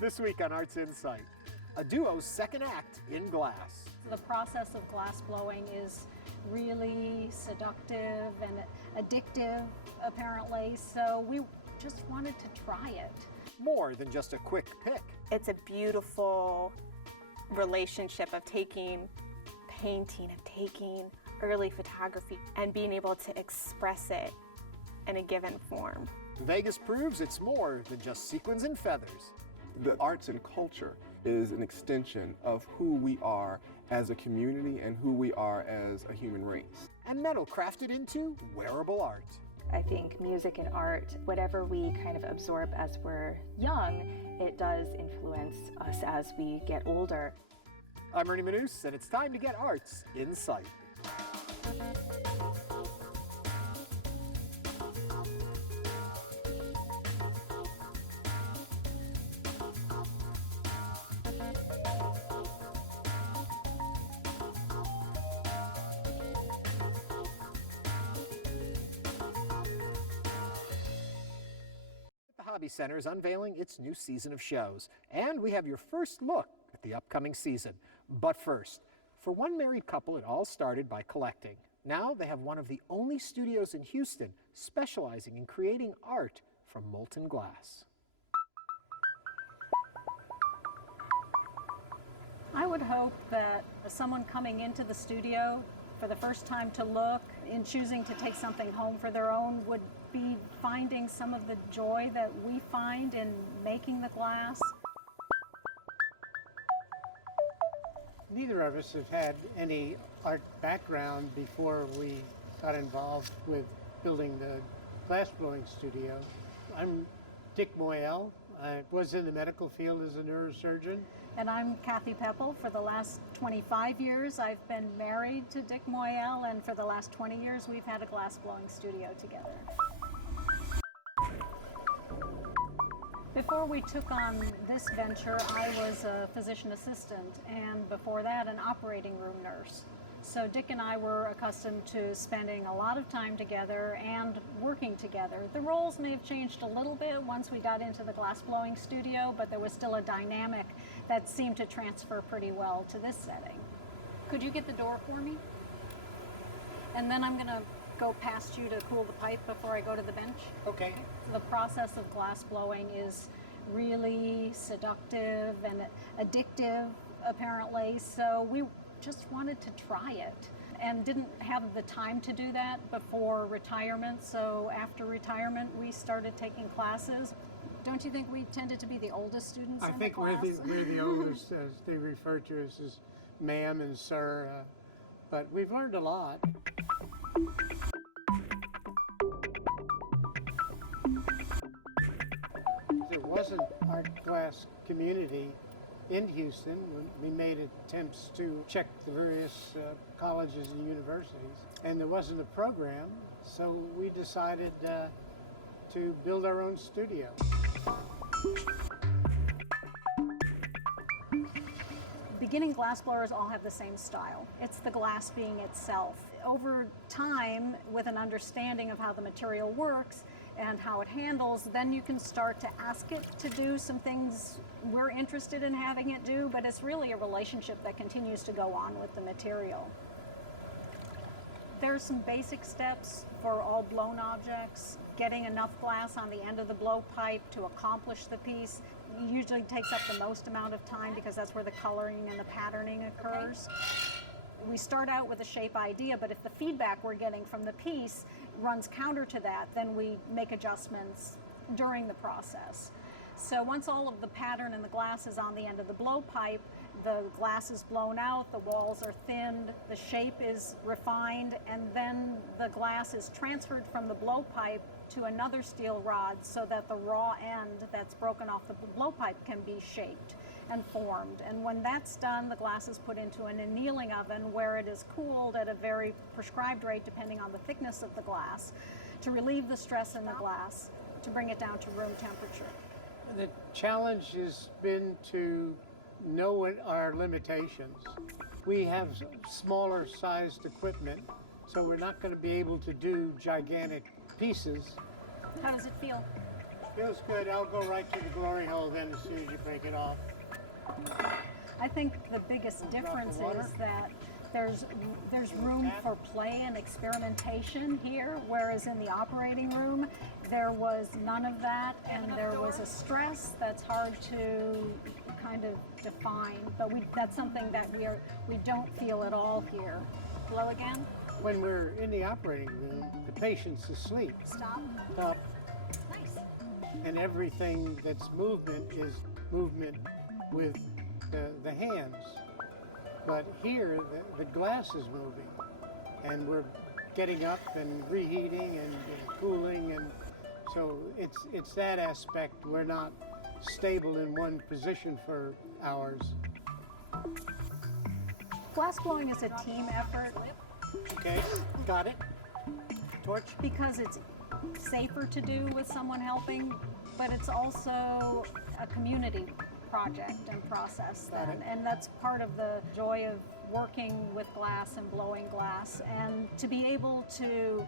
This week on Arts InSight, a duo's second act in glass. The process of glass blowing is really seductive and addictive, apparently, so we just wanted to try it. More than just a quick pick. It's a beautiful relationship of taking painting, of taking early photography, and being able to express it in a given form. Vegas proves it's more than just sequins and feathers. The arts and culture is an extension of who we are as a community and who we are as a human race. And metal crafted into wearable art. I think music and art, whatever we kind of absorb as we're young, it does influence us as we get older. I'm Ernie Manous, and it's time to get Arts InSight. Hobby Center is unveiling its new season of shows, and we have your first look at the upcoming season. But first, for one married couple, it all started by collecting. Now they have one of the only studios in Houston specializing in creating art from molten glass. I would hope that someone coming into the studio for the first time to look, in choosing to take something home for their own, would be finding some of the joy that we find in making the glass. Neither of us have had any art background before we got involved with building the glass blowing studio. I'm Dick Moiel. I was in the medical field as a neurosurgeon. And I'm Kathy Poeppel. For the last 25 years, I've been married to Dick Moiel, and for the last 20 years, we've had a glass blowing studio together. Before we took on this venture, I was a physician assistant, and before that, an operating room nurse. So Dick and I were accustomed to spending a lot of time together and working together. The roles may have changed a little bit once we got into the glass blowing studio, but there was still a dynamic that seemed to transfer pretty well to this setting. Could you get the door for me? And then I'm going to go past you to cool the pipe before I go to the bench. Okay. The process of glass blowing is really seductive and addictive, apparently, so we just wanted to try it and didn't have the time to do that before retirement, so after retirement we started taking classes. Don't you think we tended to be the oldest students in the class? I think we're the oldest, as they refer to us as ma'am and sir, but we've learned a lot. There wasn't art glass community in Houston. We made attempts to check the various colleges and universities, and there wasn't a program, so we decided to build our own studio. Beginning glass blowers all have the same style. It's the glass being itself. Over time, with an understanding of how the material works and how it handles, then you can start to ask it to do some things we're interested in having it do, but it's really a relationship that continues to go on with the material. There's some basic steps for all blown objects. Getting enough glass on the end of the blowpipe to accomplish the piece usually takes up the most amount of time because that's where the coloring and the patterning occurs. Okay. We start out with a shape idea, but if the feedback we're getting from the piece runs counter to that, then we make adjustments during the process. So once all of the pattern and the glass is on the end of the blowpipe, the glass is blown out, the walls are thinned, the shape is refined, and then the glass is transferred from the blowpipe to another steel rod so that the raw end that's broken off the blowpipe can be shaped and formed. And when that's done, the glass is put into an annealing oven where it is cooled at a very prescribed rate depending on the thickness of the glass to relieve the stress in the glass to bring it down to room temperature. The challenge has been to know what our limitations. We have smaller sized equipment, so we're not going to be able to do gigantic pieces. How does it feel? Feels good. I'll go right to the glory hole then as soon as you break it off. I think the biggest difference water. is that there's room for play and experimentation here, whereas in the operating room there was none of that, and there was a stress that's hard to kind of define. But that's something that we don't feel at all here. Blow again. When we're in the operating room, the patient's asleep. Stop. Stop. Nice. And everything that's movement is movement with the hands. But here, the glass is moving, and we're getting up and reheating and cooling, and so it's that aspect. We're not stable in one position for hours. Glass blowing is a team effort Okay, got it. Torch. because it's safer to do with someone helping, but it's also a community project and process then, and that's part of the joy of working with glass and blowing glass. And to be able to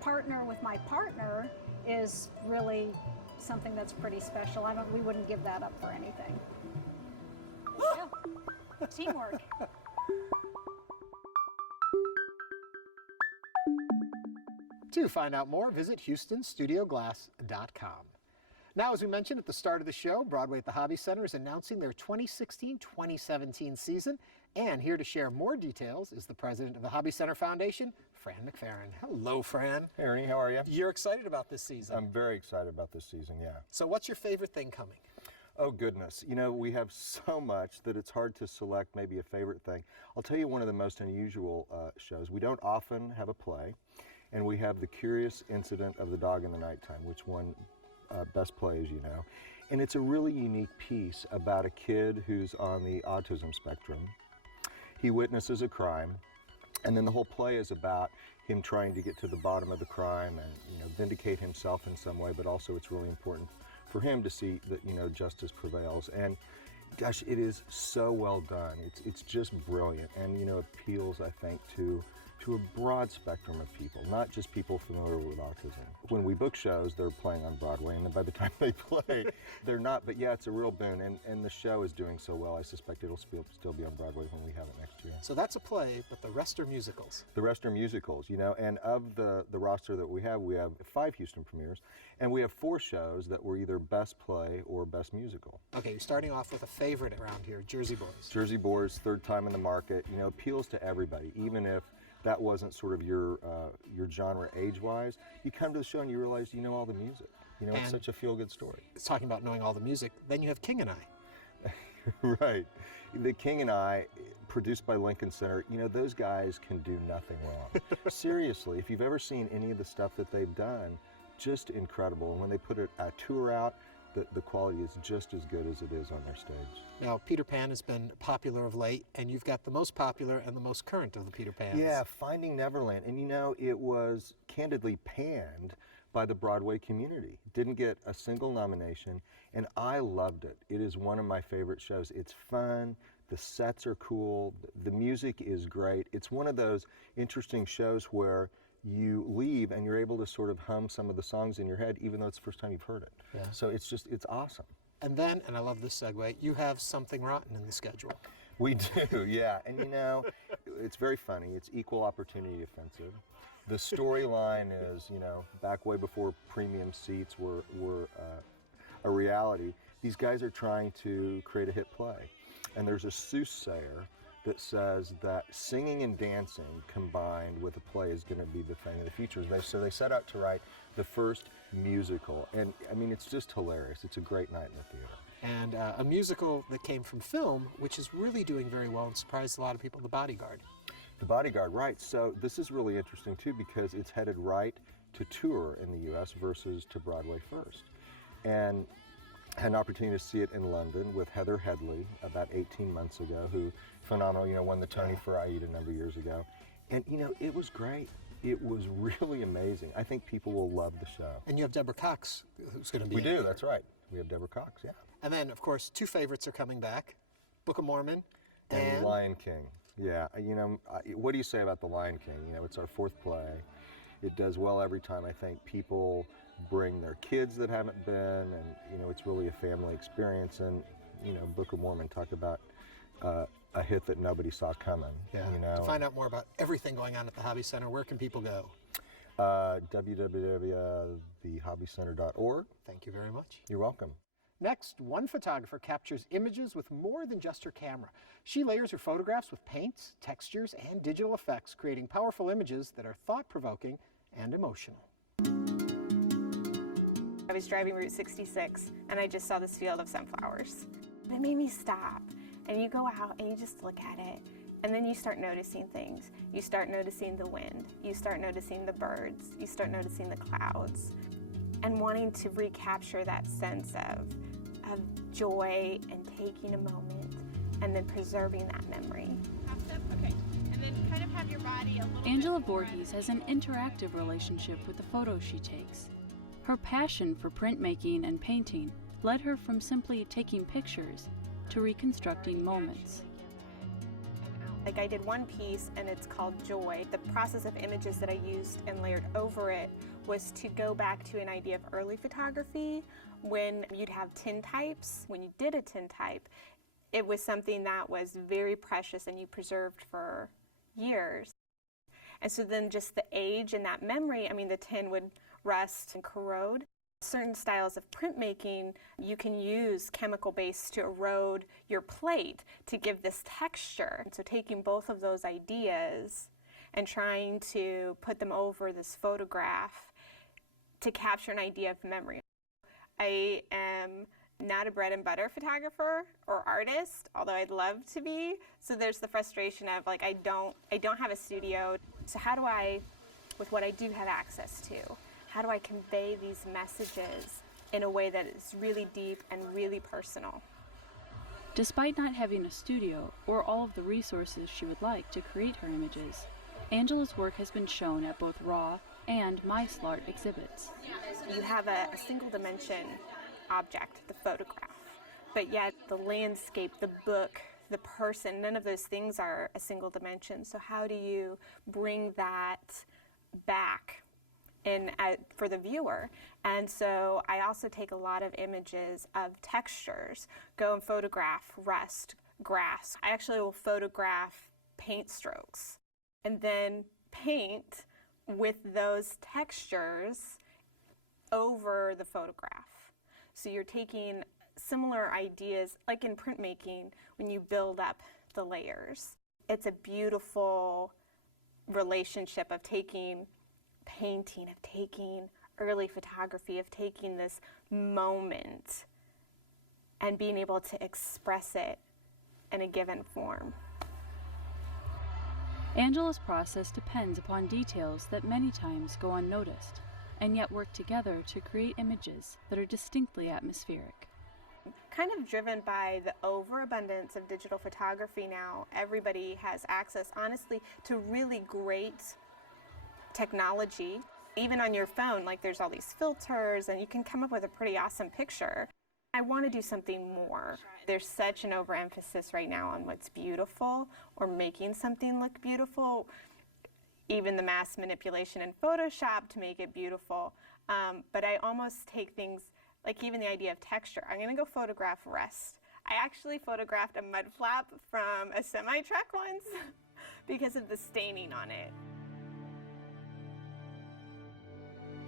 partner with my partner is really something that's pretty special. We wouldn't give that up for anything. Yeah. Teamwork. To find out more, visit HoustonStudioGlass.com. Now, as we mentioned at the start of the show, Broadway at the Hobby Center is announcing their 2016-2017 season. And here to share more details is the president of the Hobby Center Foundation, Fran McFerrin. Hello, Fran. Hey, Ernie, how are you? You're excited about this season. I'm very excited about this season, yeah. So what's your favorite thing coming? Oh, goodness. You know, we have so much that it's hard to select maybe a favorite thing. I'll tell you one of the most unusual shows. We don't often have a play, and we have The Curious Incident of the Dog in the Nighttime, which won Best Play, as you know. And it's a really unique piece about a kid who's on the autism spectrum. He witnesses a crime, and then the whole play is about him trying to get to the bottom of the crime and, you know, vindicate himself in some way, but also it's really important for him to see that, you know, justice prevails. And gosh, it is so well done. It's just brilliant, and, you know, appeals, I think, to a broad spectrum of people, not just people familiar with autism. When we book shows, they're playing on Broadway, and then by the time they play, they're not. But yeah, it's a real boon, and the show is doing so well, I suspect it'll still be on Broadway when we have it next year. So that's a play, but the rest are musicals. The rest are musicals, you know, and of the roster that we have 5 Houston premieres, and we have 4 shows that were either Best Play or Best Musical. Okay, you're starting off with a favorite around here, Jersey Boys. Jersey Boys, third time in the market, you know, appeals to everybody, even if that wasn't sort of your genre age-wise. You come to the show and you realize you know all the music. You know, it's such a feel-good story. It's talking about knowing all the music. Then you have King and I. Right. The King and I, produced by Lincoln Center, you know, those guys can do nothing wrong. Seriously, if you've ever seen any of the stuff that they've done, just incredible. And when they put a tour out, the quality is just as good as it is on their stage. Now, Peter Pan has been popular of late, and you've got the most popular and the most current of the Peter Pans. Yeah, Finding Neverland. And you know, it was candidly panned by the Broadway community. Didn't get a single nomination, and I loved it. It is one of my favorite shows. It's fun, the sets are cool, the music is great. It's one of those interesting shows where you leave and you're able to sort of hum some of the songs in your head, even though it's the first time you've heard it. Yeah. So it's awesome. And then, and I love this segue, you have Something Rotten in the schedule. We do, yeah. And you know, it's very funny. It's equal opportunity offensive. The storyline is, you know, back way before premium seats were a reality. These guys are trying to create a hit play. And there's a soothsayer that says that singing and dancing combined with a play is going to be the thing of the future. So they set out to write the first musical, and I mean, it's just hilarious. It's a great night in the theater. And a musical that came from film, which is really doing very well and surprised a lot of people, The Bodyguard. The Bodyguard, right. So this is really interesting too, because it's headed right to tour in the US versus to Broadway first. And had an opportunity to see it in London with Heather Headley about 18 months ago, who, phenomenal, you know, won the Tony for Aida a number of years ago. And, you know, it was great. It was really amazing. I think people will love the show. And you have Deborah Cox, who's going to be We in do, here. that's right. We have Deborah Cox, yeah. And then, of course, 2 favorites are coming back, Book of Mormon And Lion King. Yeah, you know, what do you say about The Lion King? You know, it's our 4th play. It does well every time. I think people bring their kids that haven't been, and it's really a family experience. And Book of Mormon talked about a hit that nobody saw coming. To find out more about everything going on at the Hobby Center, where can people go? www.thehobbycenter.org. Thank you very much. You're welcome. Next, one photographer captures images with more than just her camera. She layers her photographs with paints, textures, and digital effects, creating powerful images that are thought-provoking and emotional. I was driving Route 66 and I just saw this field of sunflowers. It made me stop, and you go out and you just look at it, and then you start noticing things. You start noticing the wind, you start noticing the birds, you start noticing the clouds, and wanting to recapture that sense of joy and taking a moment and then preserving that memory. Okay, and then kind of have your body a little Angela Voorhees has an interactive relationship with the photos she takes. Her passion for printmaking and painting led her from simply taking pictures to reconstructing moments. Like, I did one piece and it's called Joy. The process of images that I used and layered over it was to go back to an idea of early photography when you'd have tintypes. When you did a tintype, it was something that was very precious and you preserved for years. And so then just the age and that memory, the tin would rust and corrode. Certain styles of printmaking, you can use chemical base to erode your plate to give this texture. So taking both of those ideas and trying to put them over this photograph to capture an idea of memory. I am not a bread and butter photographer or artist, although I'd love to be. So there's the frustration of I don't have a studio. So how do I, with what I do have access to, how do I convey these messages in a way that is really deep and really personal? Despite not having a studio or all of the resources she would like to create her images, Angela's work has been shown at both RAW and MySlart exhibits. You have a single dimension object, the photograph, but yet the landscape, the book, the person, none of those things are a single dimension. So how do you bring that back for the viewer? And so I also take a lot of images of textures, go and photograph rust, grass. I actually will photograph paint strokes and then paint with those textures over the photograph. So you're taking similar ideas, like in printmaking, when you build up the layers. It's a beautiful relationship of taking painting, of taking early photography, of taking this moment and being able to express it in a given form. Angela's process depends upon details that many times go unnoticed, and yet work together to create images that are distinctly atmospheric. Kind of driven by the overabundance of digital photography now, everybody has access, honestly, to really great technology. Even on your phone, there's all these filters and you can come up with a pretty awesome picture. I want to do something more. There's such an overemphasis right now on what's beautiful or making something look beautiful, even the mass manipulation in Photoshop to make it beautiful. But I almost take things, like even the idea of texture. I'm going to go photograph rust. I actually photographed a mud flap from a semi-truck once because of the staining on it.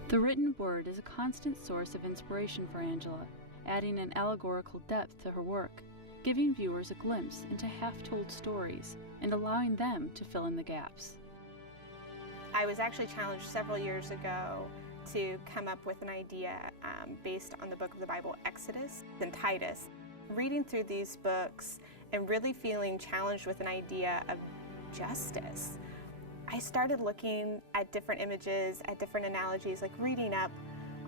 The written word is a constant source of inspiration for Angela, adding an allegorical depth to her work, giving viewers a glimpse into half-told stories and allowing them to fill in the gaps. I was actually challenged several years ago to come up with an idea based on the book of the Bible, Exodus and Titus. Reading through these books and really feeling challenged with an idea of justice, I started looking at different images, at different analogies, like reading up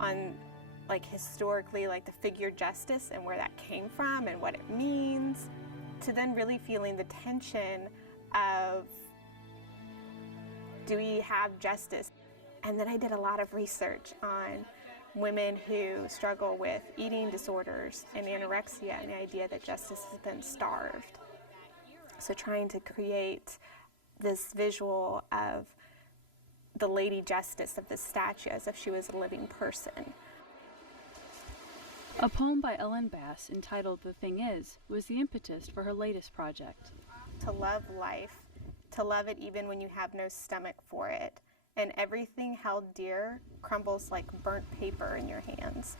on historically the figure justice and where that came from and what it means, to then really feeling the tension of, do we have justice? And then I did a lot of research on women who struggle with eating disorders and anorexia and the idea that justice has been starved. So trying to create this visual of the Lady Justice of the statue as if she was a living person. A poem by Ellen Bass entitled The Thing Is was the impetus for her latest project. To love life, to love it even when you have no stomach for it, and everything held dear crumbles like burnt paper in your hands,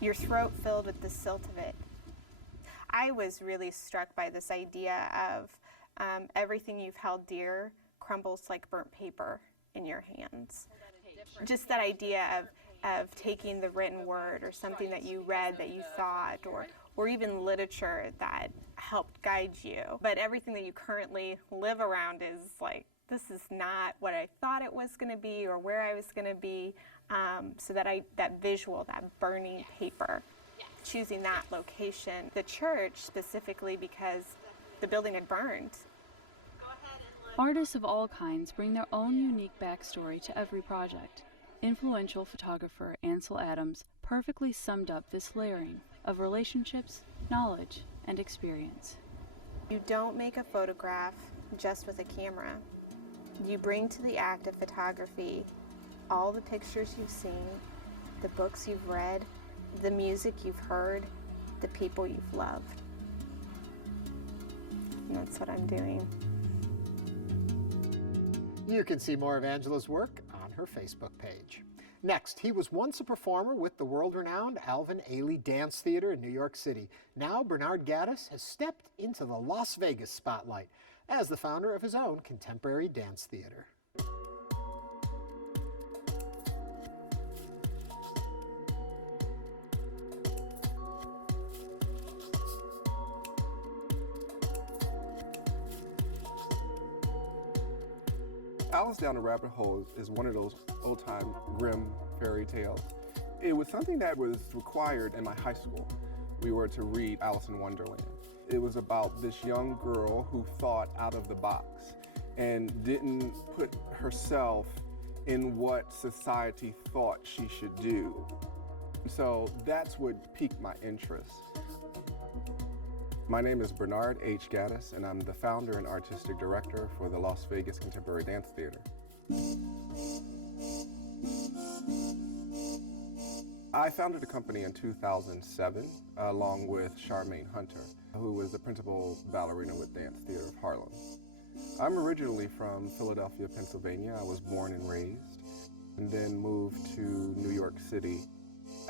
your throat filled with the silt of it. I was really struck by this idea of everything you've held dear crumbles like burnt paper in your hands. Just that idea of taking the written word or something that you read that you thought, or even literature that helped guide you. But everything that you currently live around is like, this is not what I thought it was going to be or where I was going to be. So that visual, that burning paper, choosing that location, the church specifically because the building had burned. Artists of all kinds bring their own unique backstory to every project. Influential photographer Ansel Adams perfectly summed up this layering of relationships, knowledge, and experience. You don't make a photograph just with a camera. You bring to the act of photography all the pictures you've seen, the books you've read, the music you've heard, the people you've loved. And that's what I'm doing. You can see more of Angela's work on her Facebook page. Next, he was once a performer with the world-renowned Alvin Ailey Dance Theater in New York City. Now, Bernard Gattis has stepped into the Las Vegas spotlight as the founder of his own contemporary dance theater. Alice Down the Rabbit Hole is one of those old-time grim fairy tales. It was something that was required in my high school. We were to read Alice in Wonderland. It was about this young girl who thought out of the box and didn't put herself in what society thought she should do. So that's what piqued my interest. My name is Bernard H. Gattis, and I'm the founder and artistic director for the Las Vegas Contemporary Dance Theater. I founded the company in 2007, along with Charmaine Hunter, who was the principal ballerina with Dance Theater of Harlem. I'm originally from Philadelphia, Pennsylvania. I was born and raised, and then moved to New York City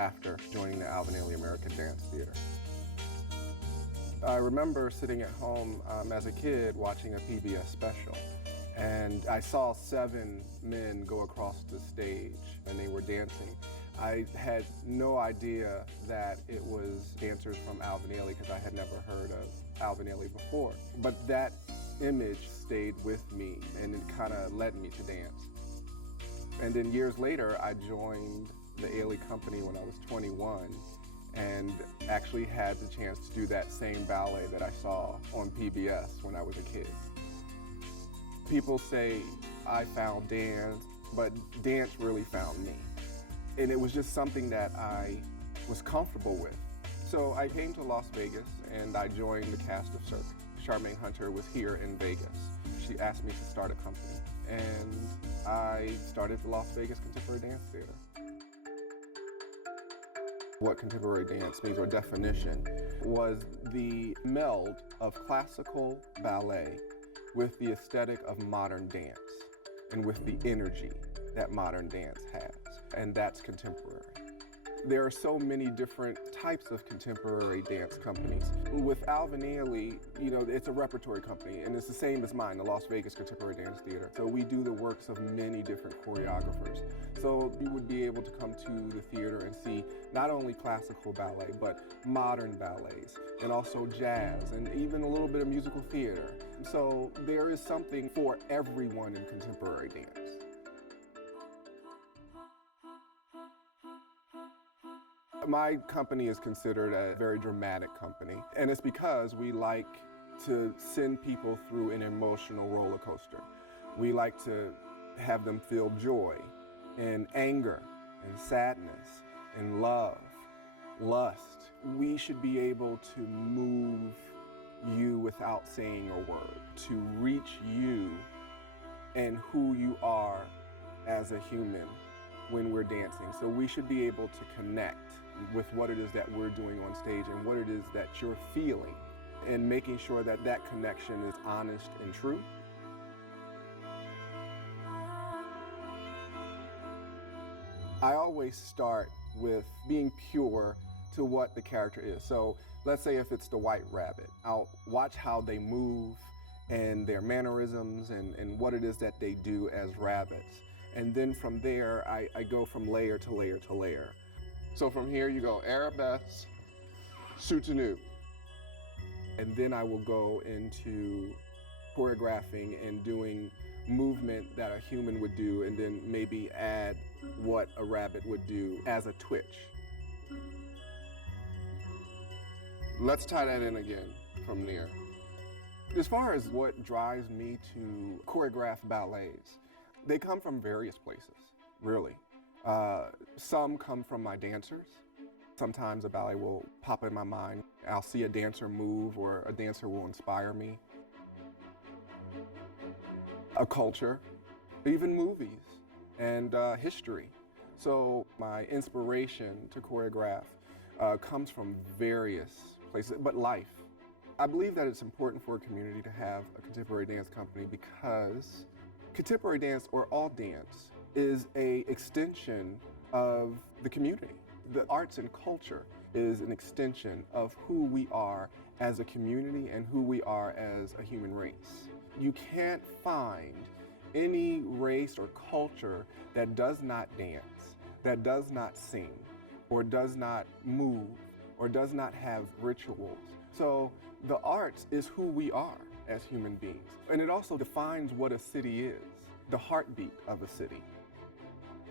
after joining the Alvin Ailey American Dance Theater. I remember sitting at home as a kid watching a PBS special, and I saw 7 men go across the stage and they were dancing. I had no idea that it was dancers from Alvin Ailey because I had never heard of Alvin Ailey before. But that image stayed with me and it kind of led me to dance. And then years later, I joined the Ailey Company when I was 21. And actually had the chance to do that same ballet that I saw on PBS when I was a kid. People say I found dance, but dance really found me. And it was just something that I was comfortable with. So I came to Las Vegas and I joined the cast of Cirque. Charmaine Hunter was here in Vegas. She asked me to start a company, and I started the Las Vegas Contemporary Dance Theater. What contemporary dance means, or definition, was the meld of classical ballet with the aesthetic of modern dance and with the energy that modern dance has, and that's contemporary. There are so many different types of contemporary dance companies. With Alvin Ailey, it's a repertory company, and it's the same as mine, the Las Vegas Contemporary Dance Theater. So we do the works of many different choreographers. So you would be able to come to the theater and see not only classical ballet, but modern ballets, and also jazz, and even a little bit of musical theater. So there is something for everyone in contemporary dance. My company is considered a very dramatic company, and it's because we like to send people through an emotional roller coaster. We like to have them feel joy and anger and sadness and love, lust. We should be able to move you without saying a word, to reach you and who you are as a human when we're dancing. So we should be able to connect with what it is that we're doing on stage and what it is that you're feeling, and making sure that that connection is honest and true. I always start with being pure to what the character is. So let's say if it's the white rabbit, I'll watch how they move and their mannerisms and what it is that they do as rabbits. And then from there, I go from layer to layer to layer. So from here you go arabesque, soutenu. And then I will go into choreographing and doing movement that a human would do, and then maybe add what a rabbit would do as a twitch. Let's tie that in again from there. As far as what drives me to choreograph ballets, they come from various places, really. Some come from my dancers. Sometimes a ballet will pop in my mind. I'll see a dancer move, or a dancer will inspire me. A culture, even movies and history. So my inspiration to choreograph comes from various places, but life. I believe that it's important for a community to have a contemporary dance company because contemporary dance, or all dance, is an extension of the community. The arts and culture is an extension of who we are as a community and who we are as a human race. You can't find any race or culture that does not dance, that does not sing, or does not move, or does not have rituals. So the arts is who we are as human beings. And it also defines what a city is, the heartbeat of a city.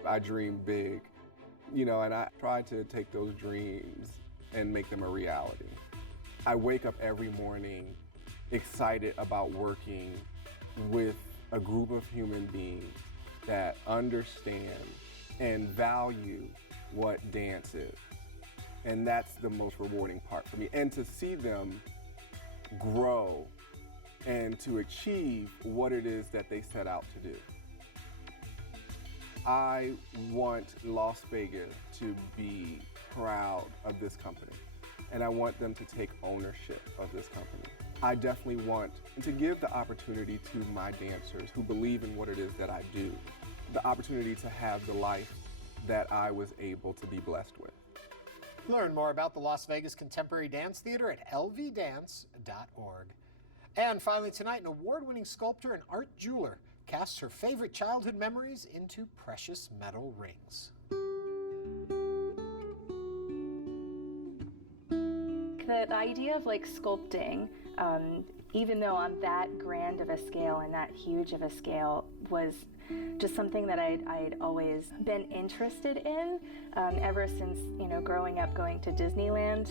I dream big, and I try to take those dreams and make them a reality. I wake up every morning excited about working with a group of human beings that understand and value what dance is. And that's the most rewarding part for me. And to see them grow and to achieve what it is that they set out to do. I want Las Vegas to be proud of this company, and I want them to take ownership of this company. I definitely want to give the opportunity to my dancers who believe in what it is that I do, the opportunity to have the life that I was able to be blessed with. Learn more about the Las Vegas Contemporary Dance Theater at lvdance.org. And finally tonight, an award-winning sculptor and art jeweler casts her favorite childhood memories into precious metal rings. The idea of sculpting, even though on that grand of a scale and that huge of a scale, was just something that I'd always been interested in ever since, growing up going to Disneyland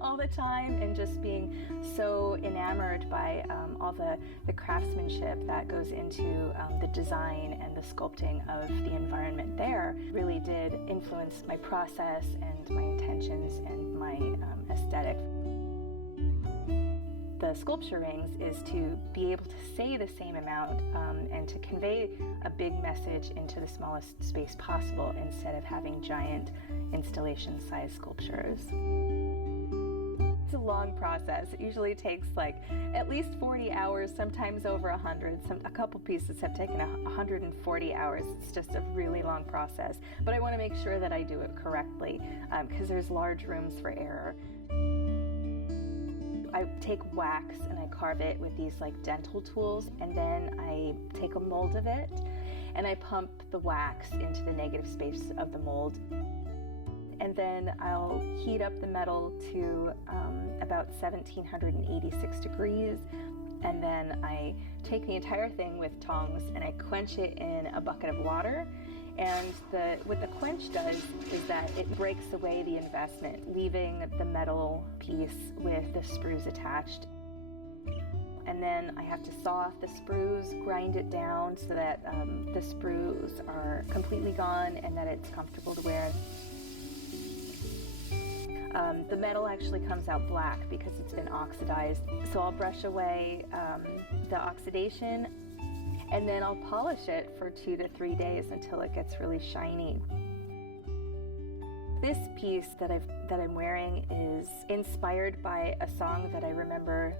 all the time and just being so enamored by all the craftsmanship that goes into the design and the sculpting of the environment there. Really did influence my process and my intentions and my aesthetic. The sculpture rings is to be able to say the same amount and to convey a big message into the smallest space possible instead of having giant installation-sized sculptures. It's a long process. It usually takes at least 40 hours, sometimes over 100. A couple pieces have taken 140 hours. It's just a really long process. But I want to make sure that I do it correctly because there's large rooms for error. I take wax and I carve it with these dental tools, and then I take a mold of it and I pump the wax into the negative space of the mold. And then I'll heat up the metal to about 1786 degrees. And then I take the entire thing with tongs and I quench it in a bucket of water. And what the quench does is that it breaks away the investment, leaving the metal piece with the sprues attached. And then I have to saw off the sprues, grind it down so that the sprues are completely gone and that it's comfortable to wear. The metal actually comes out black because it's been oxidized. So I'll brush away the oxidation and then I'll polish it for 2 to 3 days until it gets really shiny. This piece that I'm wearing is inspired by a song that I remember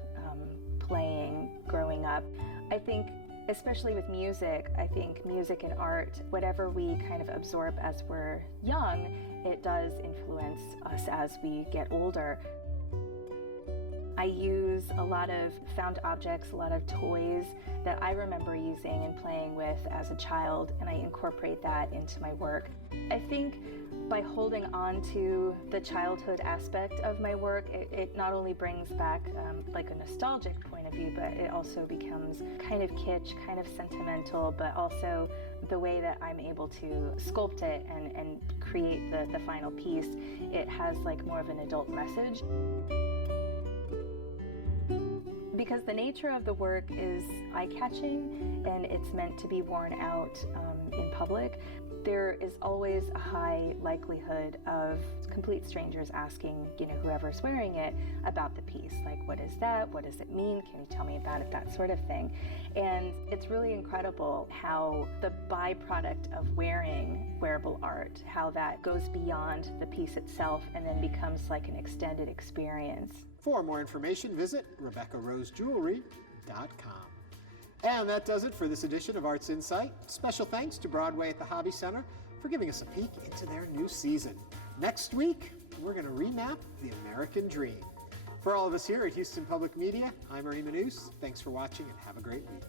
playing growing up. I think, especially with music, I think music and art, whatever we kind of absorb as we're young, it does influence us as we get older. I use a lot of found objects, a lot of toys that I remember using and playing with as a child, and I incorporate that into my work. I think by holding on to the childhood aspect of my work, it not only brings back like a nostalgic point of view, but it also becomes kind of kitsch, kind of sentimental, but also the way that I'm able to sculpt it and create the final piece, it has like more of an adult message. Because the nature of the work is eye-catching and it's meant to be worn out in public, there is always a high likelihood of complete strangers asking, whoever's wearing it about the piece. Like, what is that? What does it mean? Can you tell me about it? That sort of thing. And it's really incredible how the byproduct of wearing wearable art, how that goes beyond the piece itself and then becomes like an extended experience. For more information, visit RebeccaRoseJewelry.com. And that does it for this edition of Arts Insight. Special thanks to Broadway at the Hobby Center for giving us a peek into their new season. Next week, we're going to remap the American Dream. For all of us here at Houston Public Media, I'm Marie Manous. Thanks for watching and have a great week.